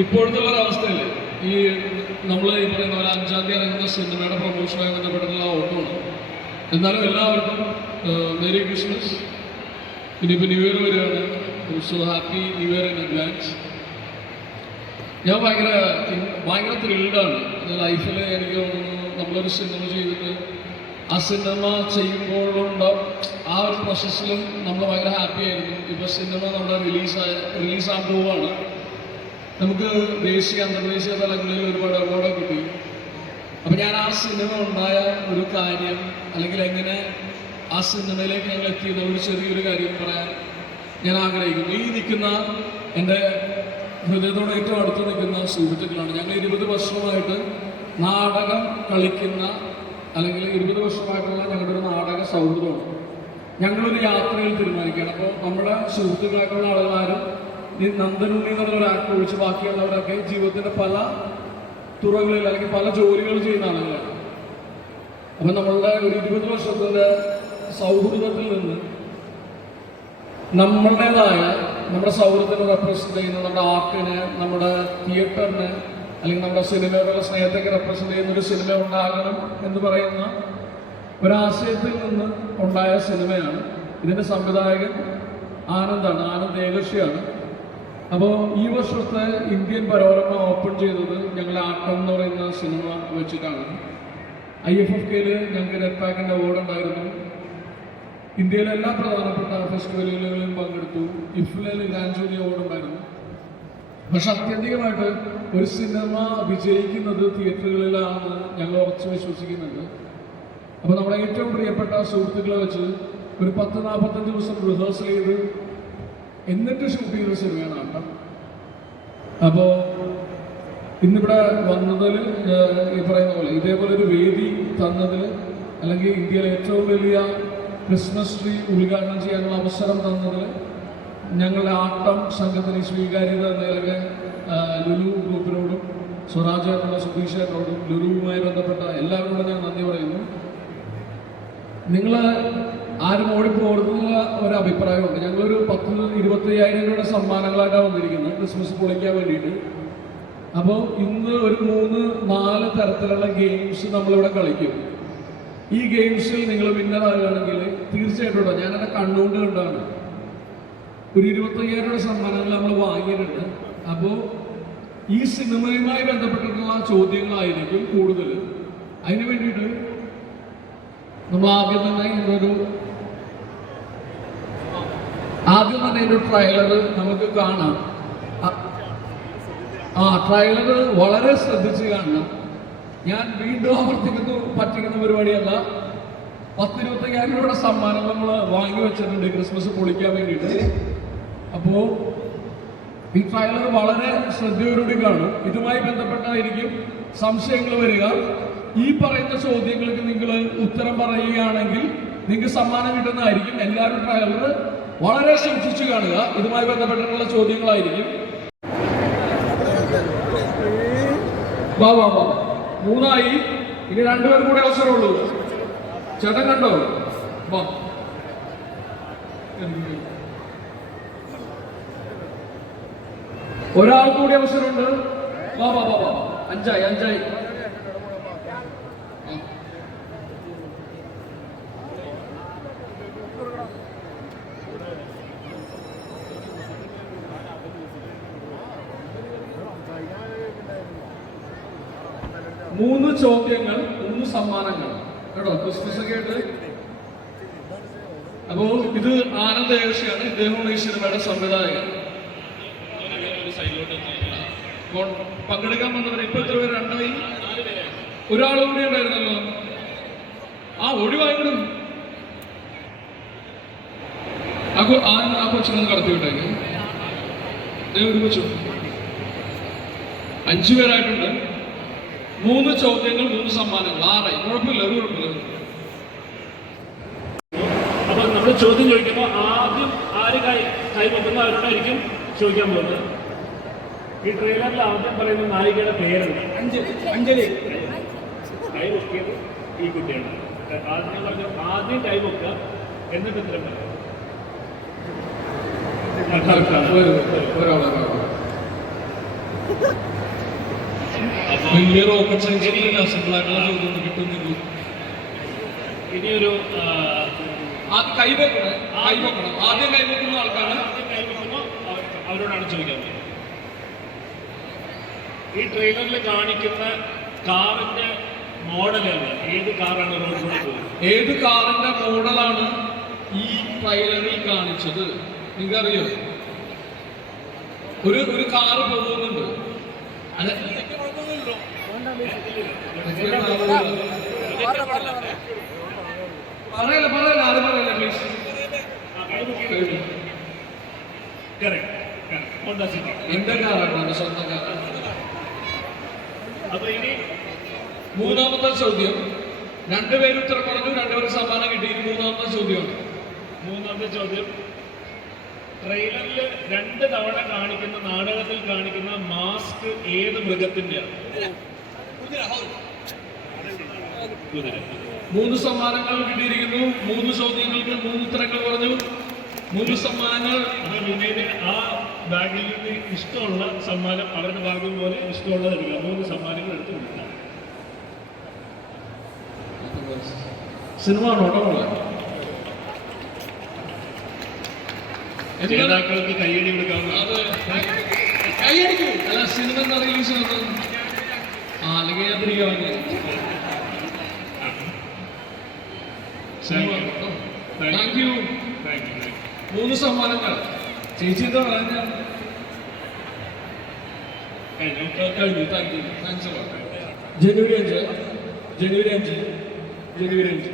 ഇപ്പോഴത്തെ ഒരു അവസ്ഥയല്ലേ ഈ നമ്മൾ ഈ പറയുന്ന പോലെ അഞ്ചാം തീയതി ഇറങ്ങുന്ന സിനിമയുടെ പ്രൊമോഷനുമായി ബന്ധപ്പെട്ടുള്ള ഓട്ടമാണ്. എന്നാലും എല്ലാവർക്കും മെരി ക്രിസ്മസ് ഇനിയിപ്പോൾ ന്യൂ ഇയർ വരികയാണ്. So happy new year in advance ഞാൻ ഭയങ്കര ഭയങ്കര ത്രില്ഡാണ് ലൈഫിൽ എനിക്ക് തോന്നുന്നു നമ്മളൊരു സിനിമ ചെയ്തിട്ട് ആ സിനിമ ചെയ്യുമ്പോഴുള്ള ആ ഒരു പ്രോസസ്സിലും നമ്മൾ ഭയങ്കര ഹാപ്പി ആയിരുന്നു ഇപ്പോൾ സിനിമ നമ്മുടെ റിലീസായ റിലീസാകാൻ പോവുകയാണ്. നമുക്ക് ദേശീയ അന്തർദേശീയ തലങ്ങളിൽ ഒരുപാട് അവാർഡ് കിട്ടി. അപ്പം ഞാൻ ആ സിനിമ ഉണ്ടായ ഒരു കാര്യം അല്ലെങ്കിൽ എങ്ങനെ ആ സിനിമയിലേക്ക് ഞങ്ങൾ എത്തിയെന്ന ഒരു ചെറിയൊരു കാര്യം പറയാൻ ഞാൻ ആഗ്രഹിക്കുന്നു. ഈ നിൽക്കുന്ന എന്റെ ഹൃദയത്തോട് ഏറ്റവും അടുത്ത് നിൽക്കുന്ന സുഹൃത്തുക്കളാണ്. ഞങ്ങൾ ഇരുപത് വർഷമായിട്ട് നാടകം കളിക്കുന്ന അല്ലെങ്കിൽ ഇരുപത് വർഷമായിട്ടുള്ള ഞങ്ങളുടെ ഒരു നാടക സൗഹൃദമാണ്. ഞങ്ങളൊരു യാത്രയിൽ തീരുമാനിക്കുകയാണ്. അപ്പോൾ നമ്മുടെ സുഹൃത്തുക്കളായിട്ടുള്ള ആളുകളാരും ഈ നന്ദനുണ്ണി എന്നുള്ള ഒരു ആക്ടർ ഒഴിച്ച് ബാക്കിയുള്ളവരൊക്കെ ജീവിതത്തിന്റെ പല തുറകളിൽ അല്ലെങ്കിൽ പല ജോലികൾ ചെയ്യുന്ന ആളുകളാണ്. അപ്പം നമ്മളുടെ ഒരു ഇരുപത് വർഷത്തിന്റെ സൗഹൃദത്തിൽ നിന്ന് നമ്മളുടേതായ നമ്മുടെ സൗഹൃദത്തിനെ റെപ്രസെന്റ് ചെയ്യുന്ന നമ്മുടെ ആർട്ടിനെ നമ്മുടെ തിയേറ്ററിനെ അല്ലെങ്കിൽ നമ്മുടെ സിനിമയുടെ സ്നേഹത്തേക്ക് റെപ്രസെന്റ് ചെയ്യുന്ന ഒരു സിനിമ ഉണ്ടാകണം എന്ന് പറയുന്ന ഒരാശയത്തിൽ നിന്ന് ഉണ്ടായ സിനിമയാണ് ഇതിന്റെ സംവിധായകൻ ആനന്ദാണ് ആനന്ദ് ഏകർഷിയാണ് അപ്പോൾ ഈ വർഷത്തെ ഇന്ത്യൻ പരോരമ ഓപ്പൺ ചെയ്തത് ഞങ്ങൾ ആട്ടം എന്ന് പറയുന്ന സിനിമ വെച്ചിട്ടാണ്. ഐ എഫ് എഫ് കെയിൽ ഞങ്ങൾക്ക് നെറ്റ് പാക്കിന്റെ അവാർഡ് ഉണ്ടായിരുന്നു. ഇന്ത്യയിലെ എല്ലാ പ്രധാനപ്പെട്ട ഫെസ്റ്റിവലുകളിലും പങ്കെടുത്തു. ഇഫ്ലയിൽ ഗ്രാൻഡ് ജൂറി അവാർഡ് ഉണ്ടായിരുന്നു. പക്ഷെ അത്യന്തികമായിട്ട് ഒരു സിനിമ വിജയിക്കുന്നത് തിയേറ്ററുകളിലാണ് ഞങ്ങൾ ഉറച്ചു വിശ്വസിക്കുന്നുണ്ട് അപ്പോൾ നമ്മുടെ ഏറ്റവും പ്രിയപ്പെട്ട സുഹൃത്തുക്കളെ വെച്ച് ഒരു പത്ത് നാൽപ്പത്തഞ്ച് ദിവസം റിഹേഴ്സൽ ചെയ്ത് എന്നിട്ട് ഷൂട്ട് ചെയ്ത സിനിമയാണ് ആട്ടം. അപ്പോൾ ഇന്നിവിടെ വന്നതിൽ ഈ പറയുന്ന പോലെ ഇതേപോലെ ഒരു വേദി തന്നതിൽ അല്ലെങ്കിൽ ഇന്ത്യയിലെ ഏറ്റവും വലിയ ക്രിസ്മസ് ട്രീ ഉദ്ഘാടനം ചെയ്യാനുള്ള അവസരം തന്നതിൽ ഞങ്ങളുടെ ആട്ടം സംഘത്തിന് സ്വീകാര്യത ഏഹ്, ലുലു ഗ്രൂപ്പിനോടും സ്വരാജ് എന്നുള്ള സുധീഷേട്ടനോടും ലുലുവുമായി ബന്ധപ്പെട്ട എല്ലാവരോടും ഞാൻ നന്ദി പറയുന്നു. നിങ്ങൾ ആരും ഓടിപ്പോടുന്ന ഒരു അഭിപ്രായമുണ്ട് ഞങ്ങളൊരു പത്ത് ഇരുപത്തി അയ്യായിരം രൂപയുടെ സമ്മാനങ്ങളായിട്ടാണ് വന്നിരിക്കുന്നത്. ക്രിസ്മസ് പൊളിക്കാൻ വേണ്ടിയിട്ട്. അപ്പോൾ ഇന്ന് ഒരു മൂന്ന് നാല് തരത്തിലുള്ള ഗെയിംസ് നമ്മളിവിടെ കളിക്കും. ഈ ഗെയിംസിൽ നിങ്ങൾ വിന്നർ ആകുകയാണെങ്കിൽ തീർച്ചയായിട്ടും ഞാൻ എന്റെ കണ്ണുകൊണ്ട് കണ്ടാണ്. ഒരു ഇരുപത്തയ്യായിരം രൂപയുടെ സമ്മാനങ്ങൾ നമ്മൾ വാങ്ങിയിട്ടുണ്ട്. അപ്പോൾ ഈ സിനിമയുമായി ബന്ധപ്പെട്ടിട്ടുള്ള ചോദ്യങ്ങളായിരിക്കും കൂടുതൽ. അതിനു വേണ്ടിയിട്ട് നമ്മൾ ആദ്യം തന്നെ ഇതൊരു ആദ്യം ട്രയലർ നമുക്ക് കാണാം. ആ- ട്രയലർ വളരെ ശ്രദ്ധിച്ച് കാണണം. ഞാൻ വീണ്ടും ആവർത്തിക്കുന്നു പറ്റിക്കുന്ന പരിപാടിയല്ല. പത്ത് ഇരുപത്തയ്യായിരം രൂപയുടെ സമ്മാനം നമ്മൾ വാങ്ങി വെച്ചിട്ടുണ്ട് ക്രിസ്മസ് പൊളിക്കാൻ വേണ്ടിയിട്ട്. അപ്പോ ഈ ട്രയലർ വളരെ ശ്രദ്ധയോടുകൂടി കാണും. ഇതുമായി ബന്ധപ്പെട്ടായിരിക്കും സംശയങ്ങൾ വരിക. ഈ പറയുന്ന ചോദ്യങ്ങൾക്ക് നിങ്ങൾ ഉത്തരം പറയുകയാണെങ്കിൽ നിങ്ങൾക്ക് സമ്മാനം കിട്ടുന്നതായിരിക്കും എല്ലാവരും ട്രailer വളരെ സൂക്ഷിച്ചു കാണുക. ഇതുമായി ബന്ധപ്പെട്ടിട്ടുള്ള ചോദ്യങ്ങളായിരിക്കും. വാ വാ വാ. മൂന്നായി. ഇനി രണ്ടുപേർ കൂടെ അവസരമുള്ളൂ. ചേട്ടൻ കണ്ടോ? വാ. ഒരാൾ കൂടി അവസരമുണ്ട്. വാ വാ വാ വാ. അഞ്ചായി അഞ്ചായി ആ. മൂന്ന് ചോദ്യങ്ങൾ മൂന്ന് സമ്മാനങ്ങൾ. കേട്ടോ ക്രിസ്മസ് ഒക്കെ ആയിട്ട്. അപ്പോ ഇത് ആനന്ദ ഏഷ്യാണ് ഇദ്ദേഹം ഈ സിനിമയുടെ സംവിധായകൻ പങ്കെടുക്കാൻ വന്നവർ ഇപ്പൊ എത്ര പേര്? രണ്ടായി? ഒരാൾ കൂടി ഉണ്ടായിരുന്നല്ലോ. ആ ഒഴിവായിരുന്നു അപ്പൊ ആ ആ കൊച്ചിനൊന്ന് കടത്തി വിട്ടേക്ക് ഒരു കൊച്ചു. അഞ്ചു പേരായിട്ടുണ്ട്. മൂന്ന് ചോദ്യങ്ങൾ മൂന്ന് സമ്മാനങ്ങൾ. ആറായി കുഴപ്പമില്ല ഒരു കുഴപ്പമില്ല അപ്പൊ നമ്മൾ ചോദ്യം ചോദിക്കുമ്പോൾ ആദ്യം ആര് കൈ കൈ വെക്കുന്ന അവരോടായിരിക്കും ചോദിക്കാൻ പോകുന്നത്? ഈ ട്രെയിലറിൽ ആദ്യം പറയുന്ന നായികയുടെ പേരുണ്ട് അഞ്ജലി. അഞ്ജലി. കൈ വെക്കിയത് ഈ കുട്ടിയാണ്. ആദ്യം ഞാൻ പറഞ്ഞു ആദ്യം കൈ വെക്കുക എന്നിട്ട് ഇത്രയും പറയാം. കറക്റ്റാണ് ഒരു ഒരാൾ ഒരാൾ അപ്പൊ വലിയ റോക്കറ്റ് സയൻസ് ഒന്നുമില്ല സിമ്പിൾ ആയിട്ടുള്ള ചോദ്യം കിട്ടുന്നില്ല. ഇനിയൊരു ആദ്യം കൈവെക്കണം കൈവെക്കണം ആദ്യം കൈവെക്കുന്ന ആൾക്കാണ് അവരോടാണ് ചോദിക്കാൻ ഈ ട്രെയിലറിൽ കാണിക്കുന്ന കാറിന്റെ മോഡലാണ് ഏത്? കാറാണ് റോഡിലൂടെ പോകുന്നത്? ഏത് കാറിന്റെ മോഡലാണ് ഈ ട്രെയിലറിൽ കാണിച്ചത്? നിങ്ങൾക്കറിയോ? ഒരു ഒരു കാറ് പോകുന്നുണ്ട്. അത് പറയല്ല പറയല്ല അത് പറയല്ല പ്ലീസ് എന്റെ കാറാണ് സ്വന്തം കാറാണ്. അപ്പൊ ഇനി മൂന്നാമത്തെ ചോദ്യം. രണ്ടുപേരും ഉത്തരം പറഞ്ഞു രണ്ടുപേരും സമ്മാനം കിട്ടി. മൂന്നാമത്തെ ചോദ്യമാണ്. മൂന്നാമത്തെ ചോദ്യം. ട്രെയിലറിൽ രണ്ട് തവണ കാണിക്കുന്ന നാടകത്തിൽ കാണിക്കുന്ന മാസ്ക് ഏത് മൃഗത്തിന്റെയാണ് കുതിര. മൂന്ന് സമ്മാനങ്ങൾ കിട്ടിയിരിക്കുന്നു. മൂന്ന് ചോദ്യങ്ങൾക്ക് മൂന്ന് ഉത്തരങ്ങൾ പറഞ്ഞു. മൂന്ന് സമ്മാനങ്ങൾ ആ ബാഗിൽ നിന്ന് ഇഷ്ടമുള്ള സമ്മാനം അവരുടെ ഭാഗം പോലെ ഇഷ്ടമുള്ളത് എടുക്കുക. മൂന്ന് സമ്മാനങ്ങൾ എടുത്തു കൊടുക്കാം സിനിമ ആണോ? ജേതാക്കൾക്ക് കയ്യടി കൈയടിക്കൂ അല്ല സിനിമ എന്താ റിലീസ് വന്നത് ആ അല്ലെങ്കിൽ ഞാൻ തിരികെ വാങ്ങി താങ്ക് യു മൂന്ന് സമ്മാനങ്ങൾ. ചേച്ചി എന്താ പറഞ്ഞ കഴിഞ്ഞു താങ്ക് യു താങ്ക്സ് ജനുവരി അഞ്ച്. ജനുവരി അഞ്ച്. ജനുവരി അഞ്ച്.